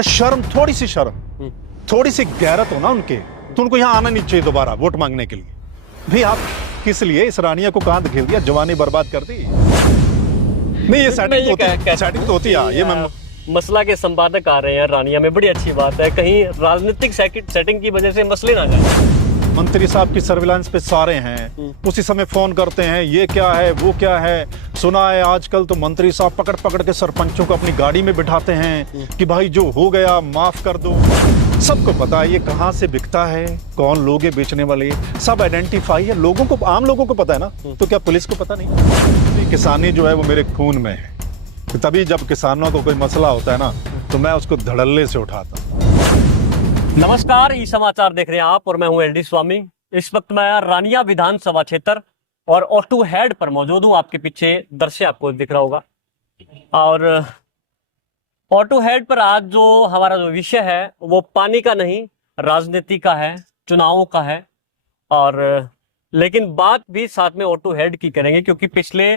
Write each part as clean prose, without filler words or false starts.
शर्म, थोड़ी सी शर्म, थोड़ी सी गैरत हो ना उनके, तो उनको यहाँ आना नहीं चाहिए दोबारा वोट मांगने के लिए। भाई आप किस लिए इस रानिया को कहां धकेल दिया, जवानी बर्बाद कर दी। नहीं ये सेटिंग तो होती है। ये मसला के संपादक आ रहे हैं रानिया में, बड़ी अच्छी बात है। कहीं राजनीतिक सेटिंग की वजह से मसले ना जाए। मंत्री साहब की सर्विलांस पे सारे हैं, उसी समय फोन करते हैं, ये क्या है वो क्या है। सुना है आजकल तो मंत्री साहब पकड़ पकड़ के सरपंचों को अपनी गाड़ी में बिठाते हैं कि भाई जो हो गया माफ कर दो। सबको पता है ये कहां से बिकता है, कौन लोग है बेचने वाले, सब आइडेंटिफाई है, लोगों को, आम लोगों को पता है ना। तो क्या पुलिस को पता नहीं? किसानी जो है वो मेरे खून में है, तो तभी जब किसानों को कोई मसला होता है ना तो मैं उसको धड़ल्ले से उठाता हूं। नमस्कार, ई समाचार देख रहे हैं आप और मैं हूं एलडी स्वामी। इस वक्त मैं रानिया विधानसभा क्षेत्र और ऑटो हेड पर मौजूद हूं। आपके पीछे दृश्य आपको दिख रहा होगा। और ऑटो हेड पर आज जो हमारा जो विषय है वो पानी का नहीं, राजनीति का है, चुनावों का है। और लेकिन बात भी साथ में ऑटो हेड की करेंगे, क्योंकि पिछले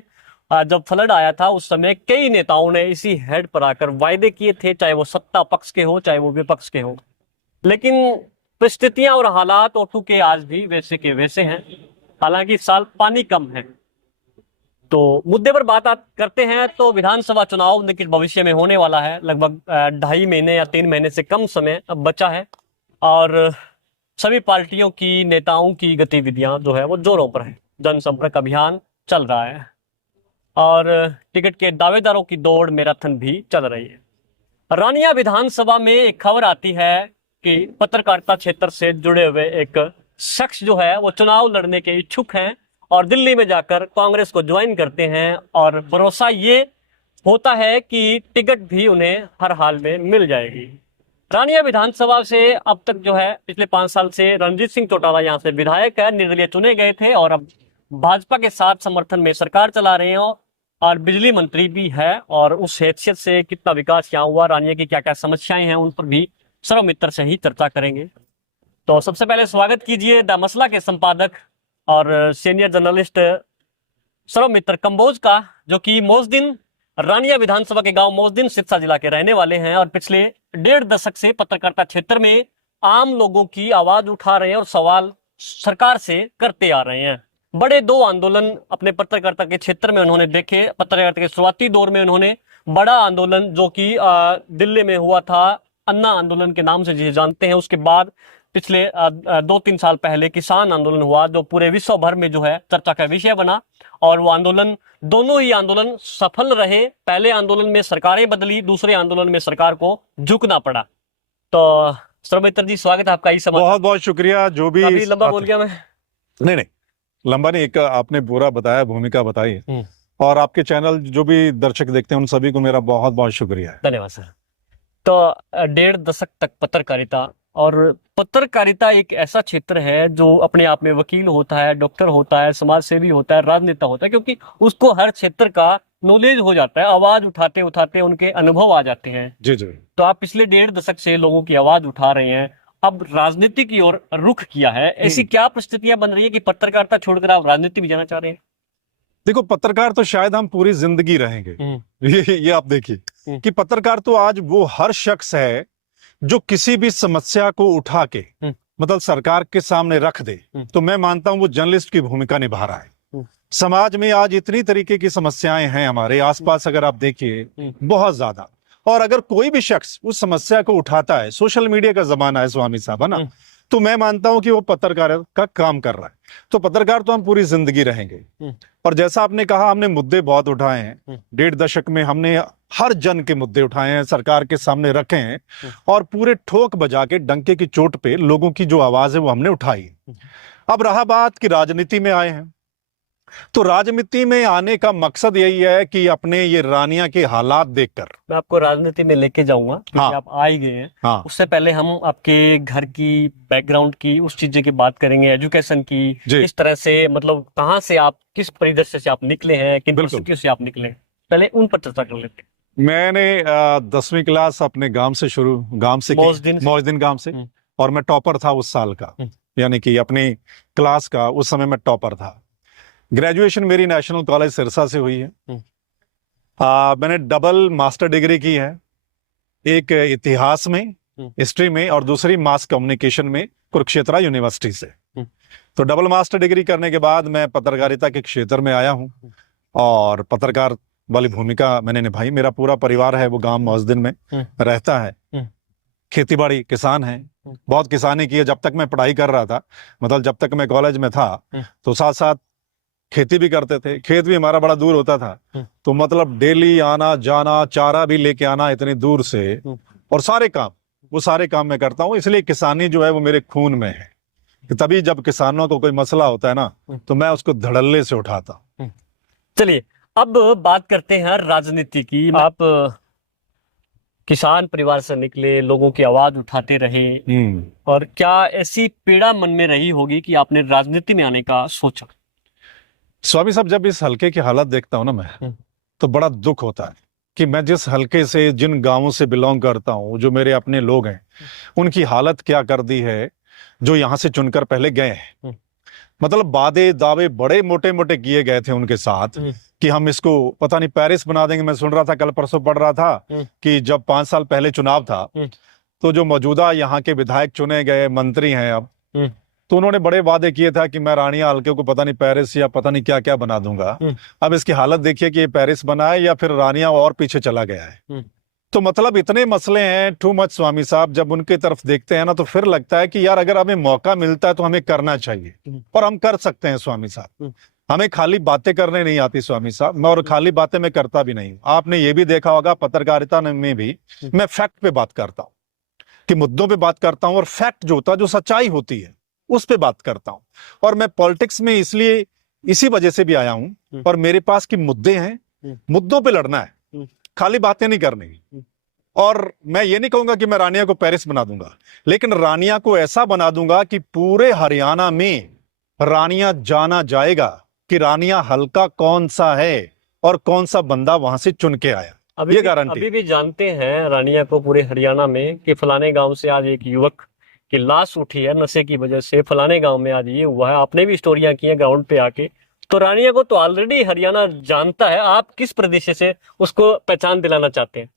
जब फ्लड आया था उस समय कई नेताओं ने इसी हेड पर आकर वायदे किए थे, चाहे वो सत्ता पक्ष के हो चाहे वो विपक्ष के हो। लेकिन परिस्थितियां और हालात ऑटो के आज भी वैसे के वैसे हैं। हालांकि इस साल पानी कम है। तो मुद्दे पर बात करते हैं तो विधानसभा चुनाव निकट भविष्य में होने वाला है। लगभग 2.5 महीने या 3 महीने से कम समय अब बचा है और सभी पार्टियों की नेताओं की गतिविधियां जो है वो जोरों पर है। जनसंपर्क अभियान चल रहा है और टिकट के दावेदारों की दौड़ मैराथन भी चल रही है। रानिया विधानसभा में एक खबर आती है कि पत्रकारिता क्षेत्र से जुड़े हुए एक शख्स जो है वो चुनाव लड़ने के इच्छुक हैं और दिल्ली में जाकर कांग्रेस को ज्वाइन करते हैं और भरोसा ये होता है कि टिकट भी उन्हें हर हाल में मिल जाएगी। रानिया विधानसभा से अब तक जो है पिछले 5 साल से रणजीत सिंह चौटाला यहाँ से विधायक है, निर्दलीय चुने गए थे और अब भाजपा के साथ समर्थन में सरकार चला रहे हैं और बिजली मंत्री भी है। और उस हैसियत से कितना विकास यहाँ हुआ, रानिया की क्या क्या समस्याएं हैं, उन पर भी सर्व मित्र से ही चर्चा करेंगे। तो सबसे पहले स्वागत कीजिए द मसला के संपादक और सीनियर जर्नलिस्ट सर्व मित्र कंबोज का, जो कि मौजदिन रानिया विधानसभा के गांव मौजदिन सिरसा जिला के रहने वाले हैं और पिछले 1.5 दशक से पत्रकारिता क्षेत्र में आम लोगों की आवाज उठा रहे हैं और सवाल सरकार से करते आ रहे हैं। बड़े 2 आंदोलन अपने पत्रकारिता के क्षेत्र में उन्होंने देखे। पत्रकारिता के शुरुआती दौर में उन्होंने बड़ा आंदोलन जो कि दिल्ली में हुआ था, अन्ना आंदोलन के नाम से जिसे जानते हैं, उसके बाद पिछले 2-3 साल पहले किसान आंदोलन हुआ जो पूरे विश्व भर में जो है चर्चा का विषय बना। और वो आंदोलन, दोनों ही आंदोलन सफल रहे। पहले आंदोलन में सरकारें बदली, दूसरे आंदोलन में सरकार को झुकना पड़ा। तो सर्वमित्र जी स्वागत है आपका। बहुत बहुत शुक्रिया। जो भी अभी लंबा बोल गया मैं? नहीं लंबा नहीं, एक आपने पूरा बताया, भूमिका बताई और आपके चैनल जो भी दर्शक देखते हैं उन सभी को मेरा बहुत बहुत शुक्रिया है। धन्यवाद सर। तो 1.5 दशक तक पत्रकारिता, और पत्रकारिता एक ऐसा क्षेत्र है जो अपने आप में वकील होता है, डॉक्टर होता है, समाज सेवी होता है, राजनेता होता है, क्योंकि उसको हर क्षेत्र का नॉलेज हो जाता है। आवाज उठाते उठाते उनके अनुभव आ जाते हैं। जी। तो आप पिछले 1.5 दशक से लोगों की आवाज उठा रहे हैं, अब राजनीति की ओर रुख किया है। ऐसी क्या परिस्थितियां बन रही है कि पत्रकारिता छोड़कर आप राजनीति में जाना चाह रहे हैं? देखो, पत्रकार तो शायद हम पूरी जिंदगी रहेंगे। ये आप देखिए कि पत्रकार तो आज वो हर शख्स है जो किसी भी समस्या को उठा के मतलब सरकार के सामने रख दे, तो मैं मानता हूं वो जर्नलिस्ट की भूमिका निभा रहा है। समाज में आज इतनी तरीके की समस्याएं हैं, हमारे आसपास अगर आप देखिए बहुत ज्यादा, और अगर कोई भी शख्स उस समस्या को उठाता है, सोशल मीडिया का जमाना है स्वामी साहब, है ना, तो मैं मानता हूं कि वो पत्रकार का काम कर रहा है। तो पत्रकार तो हम पूरी जिंदगी रहेंगे। और जैसा आपने कहा, हमने मुद्दे बहुत उठाए हैं। 1.5 दशक में हमने हर जन के मुद्दे उठाए हैं, सरकार के सामने रखे हैं और पूरे ठोक बजा के डंके की चोट पे लोगों की जो आवाज है वो हमने उठाई। अब रहा बात कि राजनीति में आए हैं, तो राजनीति में आने का मकसद यही है कि अपने ये रानिया के हालात देखकर मैं आपको राजनीति में लेके जाऊंगा, क्योंकि आप आ ही गए हैं। हाँ। उससे पहले हम आपके घर की, बैकग्राउंड की, उस चीजें की बात करेंगे, एजुकेशन की, इस तरह से, मतलब कहाँ से आप, किस परिदृश्य से आप निकले हैं, किन परिस्थितियों से आप निकले, पहले उन पर चर्चा कर लेते हैं। मैंने 10वीं क्लास अपने गांव से शुरू, मौजदिन गांव से, और मैं टॉपर था उस साल का, यानी कि अपनी क्लास का उस समय मैं टॉपर था। ग्रेजुएशन मेरी नेशनल कॉलेज सिरसा से हुई है। मैंने डबल मास्टर डिग्री की है एक इतिहास में, हिस्ट्री में, और दूसरी मास कम्युनिकेशन में कुरुक्षेत्र यूनिवर्सिटी से। तो डबल मास्टर डिग्री करने के बाद मैं पत्रकारिता के क्षेत्र में आया हूँ और पत्रकार वाली भूमिका मैंने निभाई। मेरा पूरा परिवार है वो गांव मौजदिन में रहता है, खेतीबाड़ी किसान है, बहुत किसानी की है। जब तक मैं पढ़ाई कर रहा था, मतलब जब तक मैं कॉलेज में था, तो साथ साथ खेती भी करते थे। खेत भी हमारा बड़ा दूर होता था, तो मतलब डेली आना जाना, चारा भी लेके आना इतनी दूर से, और सारे काम मैं करता हूँ। इसलिए किसानी जो है वो मेरे खून में है। तभी जब किसानों को कोई मसला होता है ना, तो मैं उसको धड़ल्ले से उठाता हूँ। चलिए अब बात करते हैं राजनीति की। आप किसान परिवार से निकले, लोगों की आवाज उठाते रहे, और क्या ऐसी पीड़ा मन में रही होगी कि आपने राजनीति में आने का सोचा? स्वामी साहब, जब इस हलके की हालत देखता हूं ना मैं, तो बड़ा दुख होता है कि मैं जिस हलके से, जिन गांवों से बिलोंग करता हूं, जो मेरे अपने लोग हैं, उनकी हालत क्या कर दी है, जो यहां से चुनकर पहले गए हैं। मतलब वादे दावे बड़े मोटे मोटे किए गए थे उनके साथ कि हम इसको पता नहीं पेरिस बना देंगे। मैं सुन रहा था, कल परसों पढ़ रहा था कि जब 5 साल पहले चुनाव था, तो जो मौजूदा यहाँ के विधायक चुने गए मंत्री हैं अब, तो उन्होंने बड़े वादे किए था कि मैं रानिया हल्के को पता नहीं पेरिस या पता नहीं क्या क्या बना दूंगा। अब इसकी हालत देखिए कि ये पेरिस बना है या फिर रानिया और पीछे चला गया है। तो मतलब इतने मसले हैं, टू मच स्वामी साहब। जब उनके तरफ देखते हैं ना, तो फिर लगता है कि यार अगर हमें मौका मिलता है तो हमें करना चाहिए, और हम कर सकते हैं स्वामी साहब। हमें खाली बातें करने नहीं आती स्वामी साहब, मैं और खाली बातें मैं करता भी नहीं हूं। आपने ये भी देखा होगा, पत्रकारिता में भी मैं फैक्ट पे बात करता हूं, कि मुद्दों पे बात करता हूं, और फैक्ट जो होता है, जो सच्चाई होती है, उस पे बात करता हूं। और मैं पॉलिटिक्स में इसलिए इसी वजह से भी आया हूं, और मेरे पास की मुद्दे हैं, मुद्दों पे लड़ना है, खाली बातें नहीं करनी। और मैं ये नहीं कहूंगा कि मैं रानिया को पेरिस बना दूंगा, लेकिन रानिया को ऐसा बना दूंगा कि पूरे हरियाणा में रानिया जाना जाएगा कि रानिया हल्का कौन सा है और कौन सा बंदा वहां से चुन के आया। ये गारंटी। अभी भी जानते हैं रानिया को पूरे हरियाणा में कि फलाने गांव से आज एक युवक की लाश उठी है नशे की वजह से, फलाने गांव में आज ये हुआ है। आपने भी स्टोरियां की हैं ग्राउंड पे आके। तो रानिया को तो ऑलरेडी हरियाणा जानता है, आप किस प्रदेश से उसको पहचान दिलाना चाहते हैं?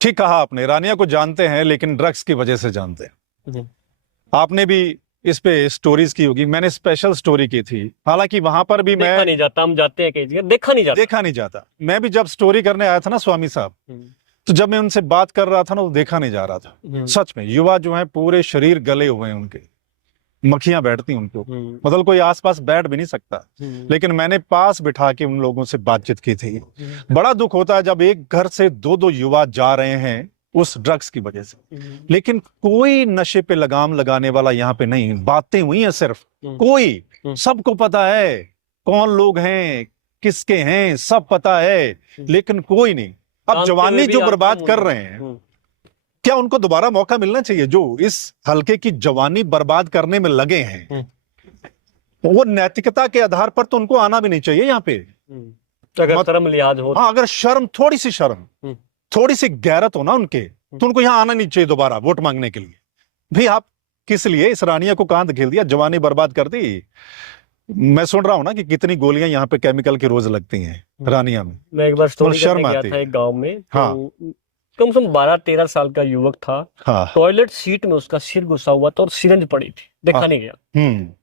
ठीक कहा आपने, रानिया को जानते हैं, लेकिन ड्रग्स की वजह से जानते हैं। आपने भी इस पे स्टोरीज की होगी, मैंने स्पेशल स्टोरी की थी। हालांकि वहां पर भी देखा नहीं जाता, हम जाते हैं कई जगह, देखा नहीं जाता। मैं भी जब स्टोरी करने आया था ना स्वामी साहब, तो जब मैं उनसे बात कर रहा था ना, वो देखा नहीं जा रहा था। सच में युवा जो है पूरे शरीर गले हुए हैं उनके, मक्खियां बैठती उनको, मतलब कोई आसपास बैठ भी नहीं सकता। लेकिन मैंने पास बिठा के उन लोगों से बातचीत की थी। बड़ा दुख होता है जब एक घर से दो दो युवा जा रहे हैं उस ड्रग्स की वजह से, लेकिन कोई नशे पे लगाम लगाने वाला यहाँ पे नहीं। बातें हुई हैं सिर्फ, कोई, सबको पता है कौन लोग हैं, किसके हैं, सब पता है, लेकिन कोई नहीं। अब जवानी जो बर्बाद कर रहे हैं, क्या उनको दोबारा मौका मिलना चाहिए? जो इस हल्के की जवानी बर्बाद करने में लगे हैं, वो नैतिकता के आधार पर तो उनको आना भी नहीं चाहिए यहाँ पे। अगर शर्म लिहाज हो, हाँ, अगर शर्म, थोड़ी सी शर्म, थोड़ी सी गैरत हो ना उनके, तो उनको यहाँ आना नहीं चाहिए दोबारा वोट मांगने के लिए। भाई आप किस लिए इस रानिया को कहां धकेल दिया, जवानी बर्बाद कर दी। मैं सुन रहा हूं ना कि कितनी गोलियां यहाँ पे केमिकल की रोज लगती हैं रानिया में। मैं एक बार स्टोरी करने गया था एक गांव में, तो कम से कम 12-13 साल का युवक था। टॉयलेट सीट में उसका सिर घुसा हुआ था और सिरंज पड़ी थी, देखा नहीं गया।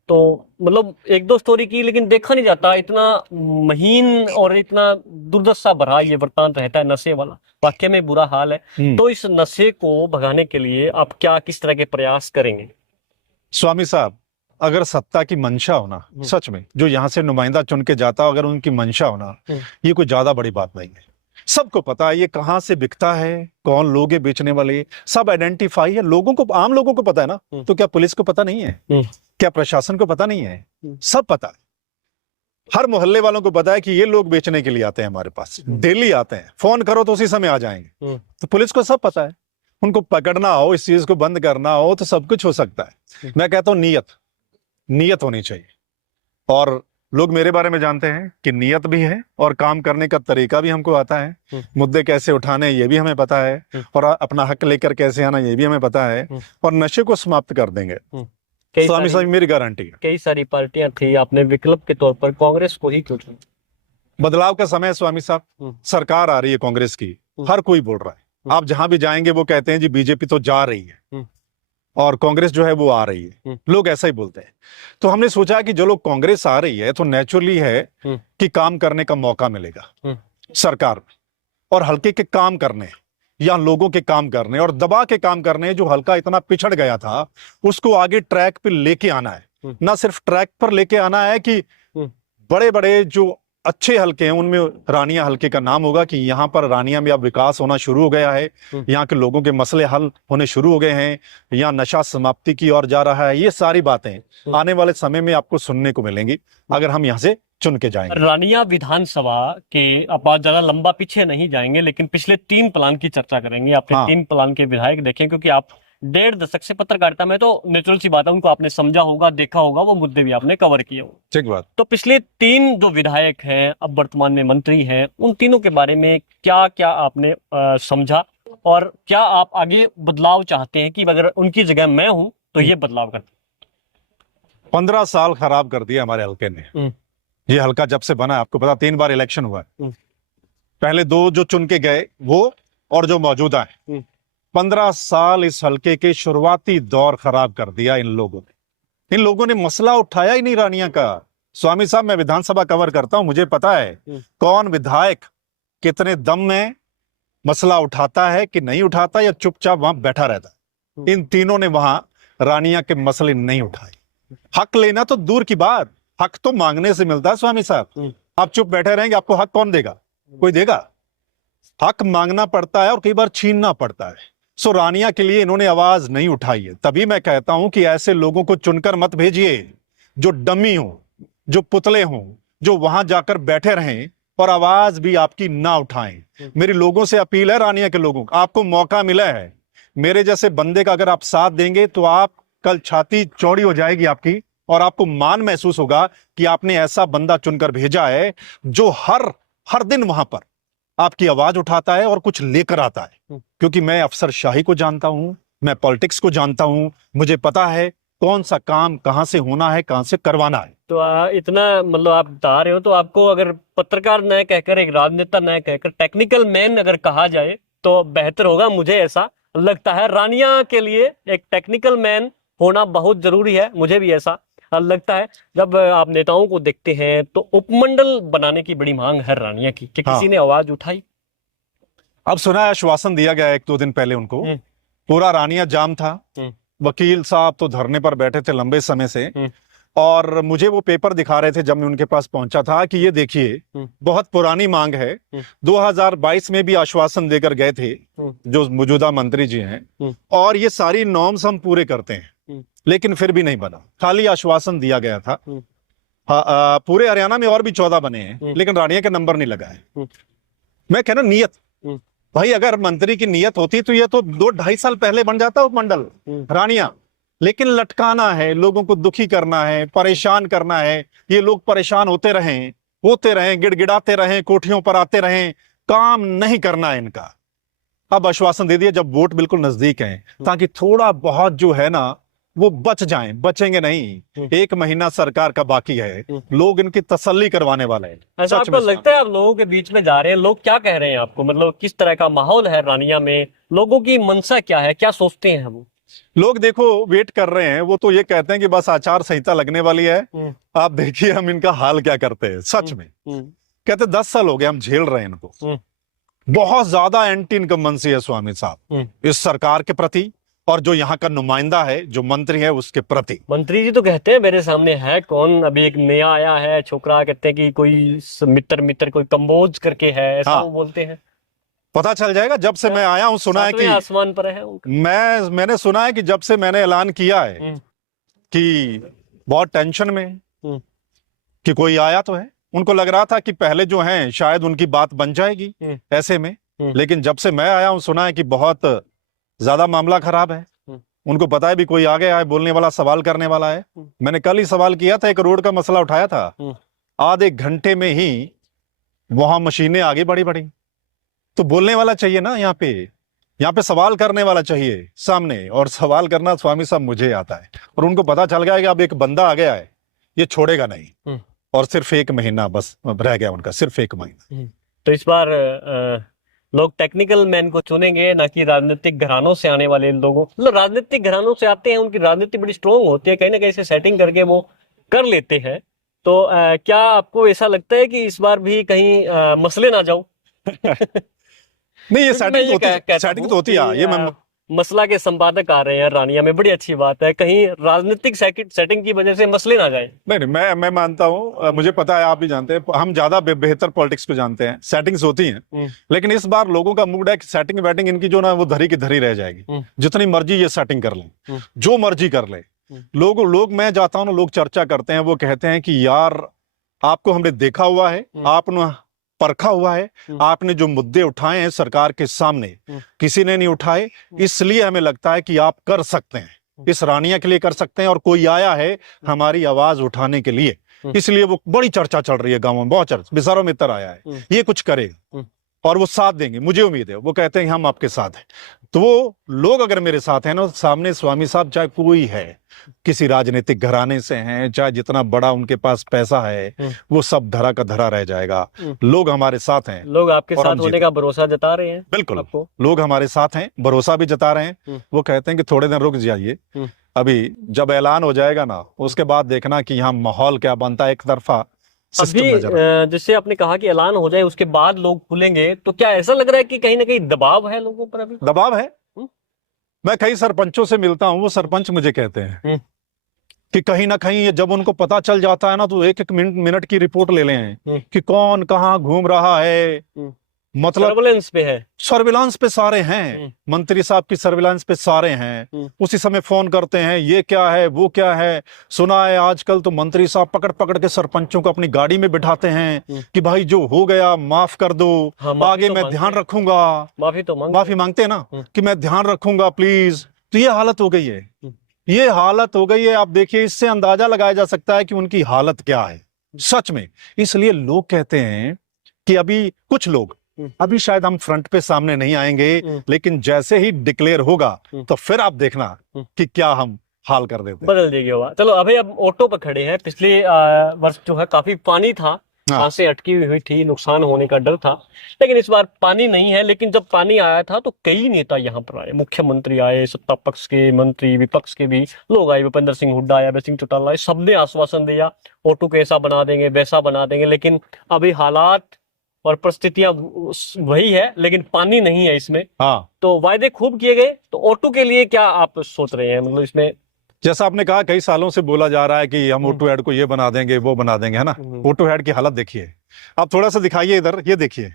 तो मतलब एक दो स्टोरी की, लेकिन देखा नहीं जाता। इतना महीन और इतना दुर्दशा भरा ये वृतांत रहता है नशे वाला, वाकई में बुरा हाल है। तो इस नशे को भगाने के लिए आप क्या, किस तरह के प्रयास करेंगे? स्वामी साहब, अगर सत्ता की मंशा होना, सच में जो यहाँ से नुमाइंदा चुन के जाता, अगर उनकी मंशा होना, ये कोई ज्यादा बड़ी बात नहीं है। सबको पता है ये कहां से बिकता है, कौन लोग है बेचने वाले, सब आइडेंटिफाई है। लोगों को, आम लोगों को पता है ना, तो क्या पुलिस को पता नहीं है? क्या प्रशासन को पता नहीं है? सब पता है। हर मोहल्ले वालों को पता है कि ये लोग बेचने के लिए आते हैं हमारे पास, डेली आते हैं। फोन करो तो उसी समय आ जाएंगे। तो पुलिस को सब पता है। उनको पकड़ना हो, इस चीज को बंद करना हो, तो सब कुछ हो सकता है। मैं कहता हूं नीयत होनी चाहिए। और लोग मेरे बारे में जानते हैं कि नीयत भी है, और काम करने का तरीका भी हमको आता है। मुद्दे कैसे उठाने ये भी हमें पता है, और अपना हक लेकर कैसे आना ये भी हमें पता है, और नशे को समाप्त कर देंगे। स्वामी साहब, मेरी गारंटी है। कई सारी पार्टियां थी, आपने विकल्प के तौर पर कांग्रेस को ही क्यों चुना? बदलाव का समय स्वामी साहब, सरकार आ रही है कांग्रेस की, हर कोई बोल रहा है आप जहां भी जाएंगे वो कहते हैं जी बीजेपी तो जा रही है और कांग्रेस जो है वो आ रही है, लोग ऐसा ही बोलते हैं। तो हमने सोचा कि जो लोग कांग्रेस आ रही है तो नेचुरली है कि काम करने का मौका मिलेगा सरकार में, और हल्के के काम करने या लोगों के काम करने और दबा के काम करने, जो हल्का इतना पिछड़ गया था उसको आगे ट्रैक पे लेके आना है। ना सिर्फ ट्रैक पर लेके आना है कि बड़े बड़े जो अच्छे हल्के हैं उनमें रानिया हल्के का नाम होगा कि यहाँ पर रानिया में अब विकास होना शुरू हो गया है, यहाँ के लोगों के मसले हल होने शुरू हो गए हैं, यहाँ नशा समाप्ति की ओर जा रहा है। ये सारी बातें आने वाले समय में आपको सुनने को मिलेंगी अगर हम यहाँ से चुन के जाएंगे। रानिया विधानसभा के अब बहुत ज्यादा लंबा पीछे नहीं जाएंगे, लेकिन पिछले 3 प्लान की चर्चा करेंगे। आपने हाँ। 3 प्लान के विधायक देखे, क्योंकि आप 1.5 दशक से पत्रकारिता में, तो नेचुरल सी बात है उनको आपने समझा होगा, देखा होगा, वो मुद्दे भी आपने कवर किए होंगे। ठीक बात। तो पिछले 3 जो विधायक हैं अब वर्तमान में मंत्री हैं, उन तीनों के बारे में क्या क्या आपने समझा, और क्या आप आगे बदलाव चाहते हैं कि अगर उनकी जगह मैं हूं तो ये बदलाव कर? 15 साल खराब कर दिया हमारे हल्के ने। ये हल्का जब से बना, आपको पता 3 बार इलेक्शन हुआ है, पहले 2 जो चुन के गए वो और जो मौजूदा है। 15 साल इस हल्के के शुरुआती दौर खराब कर दिया इन लोगों ने। इन लोगों ने मसला उठाया ही नहीं रानिया का। स्वामी साहब, मैं विधानसभा कवर करता हूं, मुझे पता है कौन विधायक कितने दम में मसला उठाता है कि नहीं उठाता या चुपचाप वहां बैठा रहता है। इन तीनों ने वहां रानिया के मसले नहीं उठाए। हक लेना तो दूर की बात, हक तो मांगने से मिलता है स्वामी साहब। आप चुप बैठे रहेंगे, आपको हक कौन देगा? कोई देगा? हक मांगना पड़ता है और कई बार छीनना पड़ता है। सो रानिया के लिए इन्होंने आवाज नहीं उठाई है। तभी मैं कहता हूं कि ऐसे लोगों को चुनकर मत भेजिए जो डमी हो, जो पुतले हों, जो वहां जाकर बैठे रहें और आवाज भी आपकी ना उठाएं। मेरी लोगों से अपील है, रानिया के लोगों को, आपको मौका मिला है। मेरे जैसे बंदे का अगर आप साथ देंगे तो आप कल छाती चौड़ी हो जाएगी आपकी, और आपको मान महसूस होगा कि आपने ऐसा बंदा चुनकर भेजा है जो हर दिन वहां पर आपकी आवाज उठाता है और कुछ लेकर आता है। क्योंकि मैं अफसरशाही को जानता हूं, मैं पॉलिटिक्स को जानता हूं, मुझे पता है कौन सा काम कहां से होना है, कहां से करवाना है। तो इतना मतलब आप बता रहे हो, तो आपको अगर पत्रकार न कहकर, एक राजनेता न कहकर, टेक्निकल मैन अगर कहा जाए तो बेहतर होगा। मुझे ऐसा लगता है रानिया के लिए एक टेक्निकल मैन होना बहुत जरूरी है, मुझे भी ऐसा लगता है। जब आप नेताओं को देखते हैं तो उपमंडल बनाने की बड़ी मांग है रानिया की, कि किसी ने आवाज उठाई? अब सुना है आश्वासन दिया गया 1-2 दिन पहले उनको। पूरा रानिया जाम था, वकील साहब तो धरने पर बैठे थे लंबे समय से, और मुझे वो पेपर दिखा रहे थे जब मैं उनके पास पहुंचा था कि ये देखिए बहुत पुरानी मांग है। 2022 में भी आश्वासन देकर गए थे जो मौजूदा मंत्री जी हैं, और ये सारी नॉर्म्स हम पूरे करते हैं, लेकिन फिर भी नहीं बना, खाली आश्वासन दिया गया था। पूरे हरियाणा में और भी 14 बने हैं, लेकिन रानिया का नंबर नहीं लगा है। मैं कह रहा नियत, भाई अगर मंत्री की नियत होती तो ये तो 2-2.5 साल पहले बन जाता उपमंडल रानिया। लेकिन लटकाना है, लोगों को दुखी करना है, परेशान करना है, ये लोग परेशान होते रहें, गिड़गिड़ाते रहें, कोठियों पर आते रहें, काम नहीं करना है इनका। अब आश्वासन दे दिया जब वोट बिल्कुल नजदीक हैं, ताकि थोड़ा बहुत जो है ना वो बच जाएं। बचेंगे नहीं, 1 महीना सरकार का बाकी है, लोग इनकी तसल्ली करवाने वाले हैं। ऐसा आपको लगता है आप लोगों के बीच में जा रहे हैं, लोग क्या कह रहे हैं आपको? मतलब किस तरह का माहौल है रानिया में, लोगों की मनसा क्या है, क्या सोचते हैं वो लोग? देखो वेट कर रहे हैं, वो तो ये कहते हैं कि बस आचार संहिता लगने वाली है, आप देखिए हम इनका हाल क्या करते हैं। सच में कहते 10 साल हो गए हम झेल रहे हैं इनको। बहुत ज्यादा एंटी इनकम्बेंसी है स्वामी साहब इस सरकार के प्रति, और जो यहाँ का नुमाइंदा है, जो मंत्री है, उसके प्रति। मंत्री जी तो कहते हैं मेरे सामने है कौन, अभी एक नया आया है छोकरा, कहते हैं कि कोई मित्र कोई कंबोज करके है, ऐसा हाँ। वो बोलते हैं। पता चल जाएगा जब से मैं आया हूं। सुना है कि आसमान पर है मैंने सुना है कि जब से मैंने ऐलान किया है कि बहुत टेंशन में कि कोई आया तो है, उनको लग रहा था कि पहले जो हैं शायद उनकी बात बन जाएगी ऐसे में, लेकिन जब से मैं आया हूं सुना है कि बहुत ज्यादा मामला खराब है। उनको पता है भी कोई आ गया है बोलने वाला, सवाल करने वाला है। मैंने कल ही सवाल किया था, एक रोड का मसला उठाया था, आधे घंटे में ही वहां मशीनें आगे बढ़ी। तो बोलने वाला चाहिए ना, यहाँ पे सवाल करने वाला चाहिए सामने, और सवाल करना स्वामी साहब मुझे आता है। और उनको पता चल गया कि अब एक बंदा आ गया है, ये छोड़ेगा नहीं, और सिर्फ 1 महीना बस रह गया उनका, सिर्फ 1 महीना। तो इस बार लोग टेक्निकल मैन को चुनेंगे, ना कि राजनीतिक घरानों से आने वाले लोगों। मतलब राजनीतिक घरानों से आते हैं, उनकी राजनीति बड़ी स्ट्रोंग होती है, कहीं ना कहीं से सेटिंग करके वो कर लेते हैं। तो क्या आपको ऐसा लगता है कि इस बार भी कहीं मसले ना जाओ? नहीं, ये क्योंकि मैं ये कहता सेटिंग हूँ तो होती है, कि ये मैं मसला के संपादक आ रहे हैं रानिया में, बड़ी अच्छी बात है, कहीं राजनीतिक सेटिंग की वजह से मसले ना जाए। नहीं नहीं, मैं मानता हूँ, मुझे पता है, आप भी जानते हैं, हम ज्यादा बेहतर पॉलिटिक्स को जानते हैं, सेटिंग्स होती हैं, लेकिन इस बार लोगों का मूड है कि सेटिंग वेटिंग इनकी जो ना वो धरी की धरी रह जाएगी। जितनी मर्जी ये सेटिंग कर लें, जो मर्जी कर ले, लोग मैं जाता हूँ ना, लोग चर्चा करते हैं, वो कहते हैं कि यार आपको हमने देखा हुआ है, आपने परखा हुआ है, आपने जो मुद्दे उठाए हैं सरकार के सामने किसी ने नहीं उठाए, इसलिए हमें लगता है कि आप कर सकते हैं, इस रानिया के लिए कर सकते हैं, और कोई आया है हमारी आवाज उठाने के लिए, इसलिए वो बड़ी चर्चा चल रही है गांव में, बहुत चर्चा, बिसारो मित्र आया है, ये कुछ करेगा और वो साथ देंगे, मुझे उम्मीद है, वो कहते हैं हम आपके साथ हैं। तो वो लोग अगर मेरे साथ हैं ना, सामने स्वामी साहब चाहे कोई है, किसी राजनीतिक घराने से हैं, चाहे जितना बड़ा उनके पास पैसा है, वो सब धरा का धरा रह जाएगा। लोग हमारे साथ हैं, लोग आपके साथ होने का भरोसा जता रहे हैं। बिल्कुल, लोग हमारे साथ हैं, भरोसा भी जता रहे हैं। वो कहते हैं कि थोड़े दिन रुक जाइए, अभी जब ऐलान हो जाएगा ना, उसके बाद देखना कि यहाँ माहौल क्या बनता है, एक तरफा अभी जैसे आपने कहा कि ऐलान हो जाए उसके बाद लोग खुलेंगे, तो क्या ऐसा लग रहा है कि कहीं ना कहीं दबाव है लोगों पर? अभी दबाव है। मैं कई सरपंचों से मिलता हूं, वो सरपंच मुझे कहते हैं कि कहीं ना कहीं ये जब उनको पता चल जाता है ना, तो एक एक मिनट की रिपोर्ट ले लें कि कौन कहाँ घूम रहा है, मतलब सर्विलांस पे है, सर्विलांस पे सारे हैं, मंत्री साहब की सर्विलांस पे सारे हैं, उसी समय फोन करते हैं, ये क्या है वो क्या है। सुना है आजकल तो मंत्री साहब पकड़ पकड़ के सरपंचों को अपनी गाड़ी में बिठाते हैं कि भाई जो हो गया माफ कर दो, आगे तो मैं ध्यान रखूंगा, माफी मांगते हैं ना कि मैं ध्यान रखूंगा प्लीज। तो ये हालत हो गई है, ये हालत हो गई है। आप देखिए, इससे अंदाजा लगाया जा सकता है कि उनकी हालत क्या है सच में। इसलिए लोग कहते हैं कि अभी कुछ लोग, अभी शायद हम फ्रंट पे सामने नहीं आएंगे, लेकिन जैसे ही डिक्लेयर होगा तो फिर आप देखना कि क्या हम हाल कर देते हैं, बदल देगी होगा। चलो अभी अब ऑटो पर खड़े हैं। पिछले वर्ष जो है काफी पानी था, सांसें अटकी हुई थी, नुकसान होने का डर था, लेकिन इस बार पानी नहीं है। लेकिन जब पानी आया था तो कई नेता यहाँ पर आए, मुख्यमंत्री आए, सत्ता पक्ष के मंत्री, विपक्ष के भी लोग आए, भूपेंद्र सिंह हुड्डा आया, अभय सिंह चौटाला आए, सबने आश्वासन दिया ऑटो को ऐसा बना देंगे वैसा बना देंगे। लेकिन अभी हालात और परिस्थितियां वही है, लेकिन पानी नहीं है इसमें। तो वायदे खूब किए गए, तो ऑटो के लिए क्या आप सोच रहे हैं? मतलब इसमें जैसा आपने कहा, कई सालों से बोला जा रहा है कि हम ऑटो हेड को ये बना देंगे वो बना देंगे, है ना। ऑटो हेड की हालत देखिए, आप थोड़ा सा दिखाइए इधर, ये देखिए,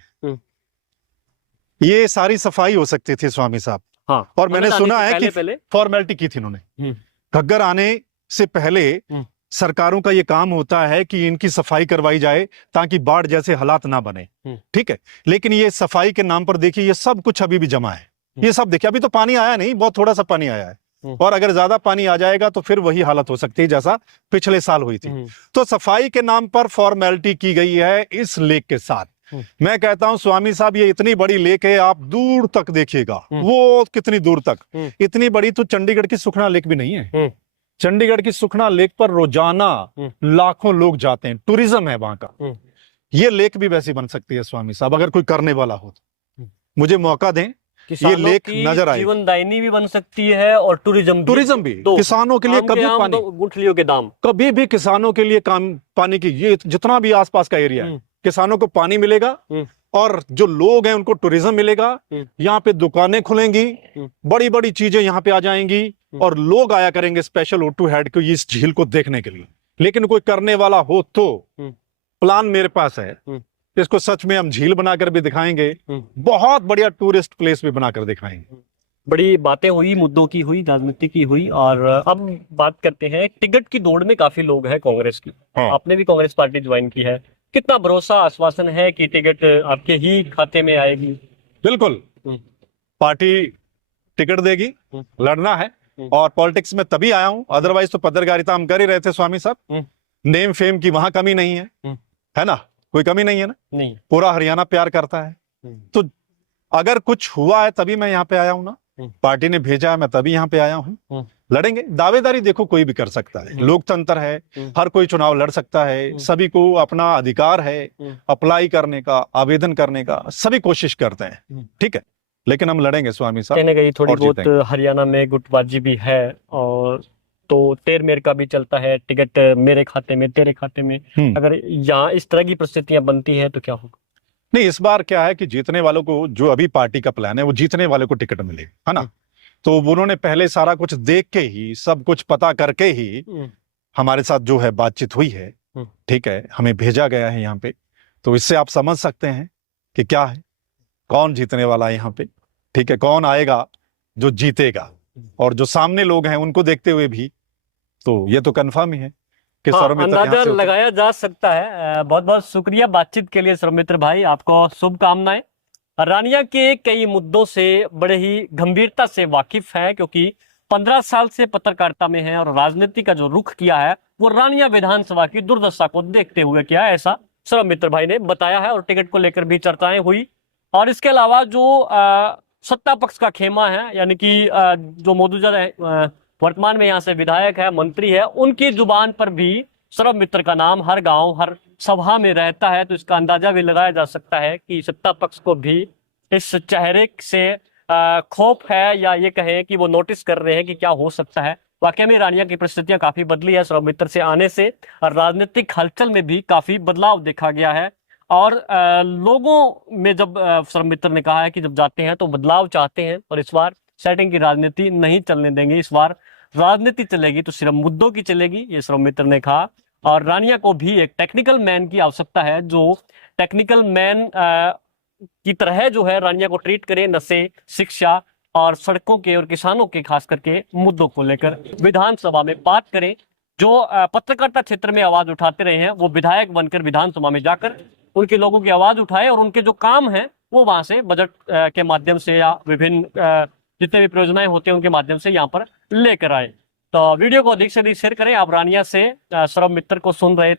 ये सारी सफाई हो सकती थी स्वामी साहब। हाँ, और मैंने सुना है कि फॉर्मेलिटी की थी इन्होंने, घग्गर आने से पहले सरकारों का ये काम होता है कि इनकी सफाई करवाई जाए ताकि बाढ़ जैसे हालात ना बने, ठीक है। लेकिन ये सफाई के नाम पर देखिए, ये सब कुछ अभी भी जमा है, ये सब देखिए, अभी तो पानी आया नहीं, बहुत थोड़ा सा पानी आया है, और अगर ज्यादा पानी आ जाएगा तो फिर वही हालत हो सकती है जैसा पिछले साल हुई थी। तो सफाई के नाम पर फॉर्मेलिटी की गई है इस लेक के साथ। मैं कहता हूं स्वामी साहब, ये इतनी बड़ी लेक है, आप दूर तक देखिएगा, वो कितनी दूर तक, इतनी बड़ी तो चंडीगढ़ की सुखना लेक भी नहीं है। चंडीगढ़ की सुखना लेक पर रोजाना लाखों लोग जाते हैं, टूरिज्म है वहां का। ये लेक भी वैसी बन सकती है स्वामी साहब, अगर कोई करने वाला हो तो मुझे मौका दें, ये लेक नजर आए, जीवनदायिनी भी बन सकती है और टूरिज्म भी। किसानों के लिए कभी पानी, गुठलियों के दाम, कभी भी किसानों के लिए काम, पानी की, ये जितना भी आसपास का एरिया है, किसानों को पानी मिलेगा और जो लोग हैं उनको टूरिज्म मिलेगा। यहाँ पे दुकानें खुलेंगी, बड़ी बड़ी चीजें यहाँ पे आ जाएंगी, और लोग आया करेंगे स्पेशल ऑटो हेड को इस झील को देखने के लिए। लेकिन कोई करने वाला हो तो प्लान मेरे पास है, इसको सच में हम झील बनाकर भी दिखाएंगे, बहुत बढ़िया टूरिस्ट प्लेस भी बनाकर दिखाएंगे। बड़ी बातें हुई, मुद्दों की हुई, राजनीति की हुई, और अब बात करते हैं टिकट की दौड़ में काफी लोग हैं कांग्रेस की। आपने भी कांग्रेस पार्टी ज्वाइन की है, कितना भरोसा, आश्वासन है कि टिकट आपके ही खाते में आएगी? बिल्कुल, पार्टी टिकट देगी, लड़ना है, और पॉलिटिक्स में तभी आया हूं, अदरवाइज तो पत्रकारिता हम कर ही रहे थे स्वामी साहब। नेम फेम की वहां कमी नहीं है ना, कोई कमी नहीं है ना, नहीं, पूरा हरियाणा प्यार करता है। तो अगर कुछ हुआ है तभी मैं यहाँ पे आया हूं ना, पार्टी ने भेजा है, मैं तभी यहाँ पे आया हूँ। लड़ेंगे, दावेदारी देखो कोई भी कर सकता है, लोकतंत्र है, हर कोई चुनाव लड़ सकता है, सभी को अपना अधिकार है अप्लाई करने का, आवेदन करने का, सभी कोशिश करते हैं, ठीक है, लेकिन हम लड़ेंगे स्वामी साहब। कहने गई थोड़ी और बहुत जीतेंगे। हरियाणा में गुटबाजी भी है, और तो टेर मेर का भी चलता है, टिकट मेरे खाते में तेरे खाते में। अगर यहाँ इस तरह की परिस्थितियां बनती है तो क्या होगा? नहीं, इस बार क्या है कि जीतने वालों को, जो अभी पार्टी का प्लान है, वो जीतने वाले को टिकट मिले, है ना। तो उन्होंने पहले सारा कुछ देख के ही, सब कुछ पता करके ही हमारे साथ जो है बातचीत हुई है, ठीक है, हमें भेजा गया है यहाँ पे। तो इससे आप समझ सकते हैं कि क्या है, कौन जीतने वाला है यहाँ पे, ठीक है, कौन आएगा जो जीतेगा। और जो सामने लोग हैं उनको देखते हुए भी तो ये तो कंफर्म ही है कि हाँ, सर्वमित्र यहाँ अंदाजा से होते- लगाया जा सकता है। बहुत बहुत शुक्रिया बातचीत के लिए सर्वमित्र भाई, आपको शुभकामनाएं। रानिया के कई मुद्दों से बड़े ही गंभीरता से वाकिफ है, क्योंकि 15 साल से पत्रकारिता में है और राजनीति का जो रुख किया है वो रानिया विधानसभा की दुर्दशा को देखते हुए किया है, ऐसा सर्वमित्र भाई ने बताया है। और टिकट को लेकर भी चर्चाएं हुई। और इसके अलावा जो सत्ता पक्ष का खेमा है, यानी कि जो मौजूदा वर्तमान में यहाँ से विधायक है, मंत्री है, उनकी जुबान पर भी सर्वमित्र का नाम हर गांव, हर सभा में रहता है। तो इसका अंदाजा भी लगाया जा सकता है कि सत्ता पक्ष को भी इस चेहरे से खौफ है, या ये कहें कि वो नोटिस कर रहे हैं कि क्या हो सकता है। वाकई में रानिया की परिस्थितियां काफी बदली है सर्वमित्र से आने से, और राजनीतिक हलचल में भी काफी बदलाव देखा गया है। और लोगों में जब सर्वमित्र ने कहा है कि जब जाते हैं तो बदलाव चाहते हैं, और इस बार सेटिंग की राजनीति नहीं चलने देंगे। इस बार राजनीति चलेगी तो सिर्फ मुद्दों की चलेगी, ये सर्वमित्र ने कहा। और रानिया को भी एक टेक्निकल मैन की आवश्यकता है, जो टेक्निकल मैन की तरह जो है रानिया को ट्रीट करे, नशे, शिक्षा और सड़कों के और किसानों के खास करके मुद्दों को लेकर विधानसभा में बात करें। जो पत्रकारिता क्षेत्र में आवाज उठाते रहे हैं वो विधायक बनकर विधानसभा में जाकर उनके लोगों की आवाज उठाए, और उनके जो काम है वो वहां से बजट के माध्यम से या विभिन्न जितने भी परियोजनाएं होती हैं उनके माध्यम से यहाँ पर लेकर आए। तो वीडियो को अधिक से अधिक शेयर करें। आप रानिया से सर्वमित्र को सुन रहे